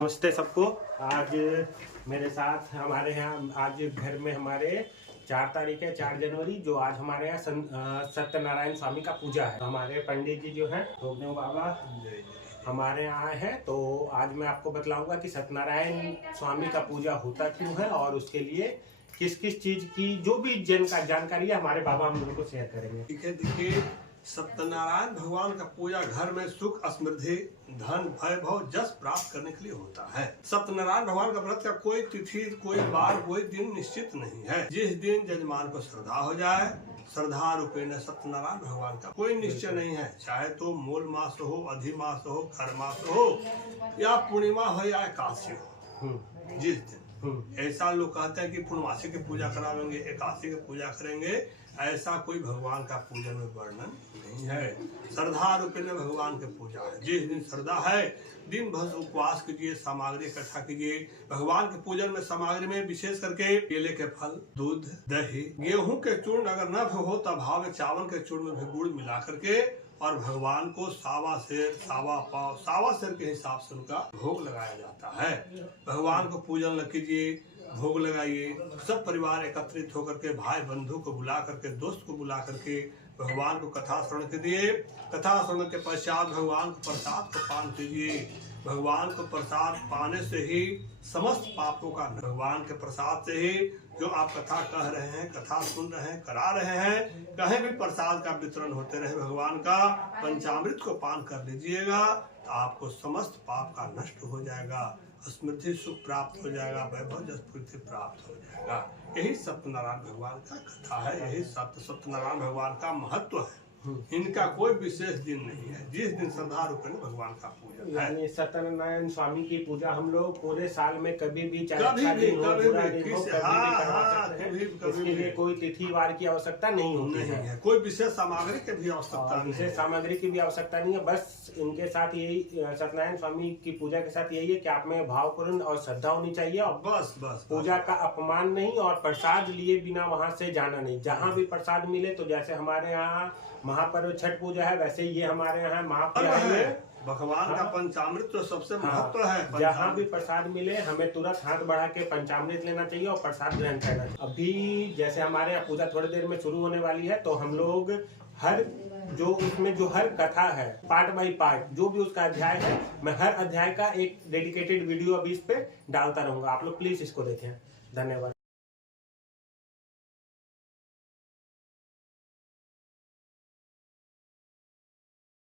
नमस्ते सबको। आज मेरे साथ हमारे यहाँ आज घर में हमारे 4 तारीख है, 4 जनवरी, जो आज हमारे यहाँ सत्यनारायण स्वामी का पूजा है। हमारे पंडित जी जो हैं रोगदेव बाबा हमारे यहाँ आए हैं। तो आज मैं आपको बतलाऊंगा कि सत्यनारायण स्वामी का पूजा होता क्यों है और उसके लिए किस किस चीज की जो भी जानकारी है हमारे बाबा हम लोगों को शेयर करेंगे। ठीक है, देखिए सत्यनारायण भगवान का पूजा घर में सुख समृद्धि धन वैभव जस प्राप्त करने के लिए होता है। सत्यनारायण भगवान का व्रत का कोई तिथि कोई बार कोई दिन निश्चित नहीं है। जिस दिन जजमान को श्रद्धा हो जाए, श्रद्धा रूपे न सत्यनारायण भगवान का कोई निश्चय नहीं है। चाहे तो मूल मास हो, अधिमास हो, खर मास हो या पूर्णिमा हो या एकादशी हो, जिस दिन ऐसा लोग कहते हैं कि पूर्णमासी की पूजा करावेंगे, एकादशी की पूजा करेंगे, ऐसा कोई भगवान का पूजन में वर्णन नहीं है। श्रद्धा रूपे में भगवान की पूजा है। जिस दिन श्रद्धा है दिन भर उपवास कीजिए, सामग्री इकट्ठा कीजिए। भगवान के पूजन में सामग्री में विशेष करके केले के फल, दूध, दही, गेहूं के चूर्ण अगर न हो तब भाव चावल के चूर्ण में भी गुड़ मिला करके और भगवान को सावा सेर, सावा पाव, सावा सेर के हिसाब से उनका भोग लगाया जाता है। भगवान को पूजन कीजिए, भोग लगाइए। सब परिवार एकत्रित होकर के भाई बंधु को बुला करके, दोस्त को बुला करके भगवान को कथा श्रवण कीजिए। कथा श्रवण के पश्चात भगवान को प्रसाद को पान कीजिए। भगवान को प्रसाद पाने से ही समस्त पापों का, भगवान के प्रसाद से ही जो आप कथा कह रहे हैं, कथा सुन रहे हैं, करा रहे हैं, कहीं भी प्रसाद का वितरण होते रहे। भगवान का पंचामृत को पान कर लीजिएगा तो आपको समस्त पाप का नष्ट हो जाएगा, समृद्धि सुख प्राप्त हो जाएगा, वैभव जस पूर्ति प्राप्त हो जाएगा। यही सत्यनारायण भगवान का कथा है, यही सत्यनारायण भगवान का महत्व है। इनका कोई विशेष दिन नहीं है। जिस दिन श्रद्धा रूप में भगवान का पूजन है। सत्यनारायण स्वामी की पूजा हम लोग पूरे साल में कभी भी इसके लिए कोई तिथि वार की आवश्यकता नहीं होती है। कोई विशेष सामग्री की भी आवश्यकता, विशेष सामग्री की भी आवश्यकता नहीं है। बस इनके साथ यही, सत्यनारायण स्वामी की पूजा के साथ यही है कि आप में भावपूर्ण और श्रद्धा होनी चाहिए और बस पूजा का अपमान नहीं और प्रसाद लिए बिना वहाँ से जाना नहीं। जहाँ भी प्रसाद मिले, तो जैसे हमारे यहाँ महापर्व छठ पूजा है, वैसे ये हमारे यहाँ महापर्व है। भगवान का पंचामृत तो सबसे महत्व है। जहाँ भी प्रसाद मिले हमें तुरंत हाथ बढ़ा के पंचामृत लेना चाहिए और प्रसाद ग्रहण करना चाहिए। अभी जैसे हमारे यहाँ पूजा थोड़ी देर में शुरू होने वाली है, तो हम लोग हर जो हर कथा है, पार्ट बाय पार्ट जो भी उसका अध्याय है, मैं हर अध्याय का एक डेडिकेटेड वीडियो अभी इस पे डालता रहूंगा। आप लोग प्लीज इसको देखें। धन्यवाद।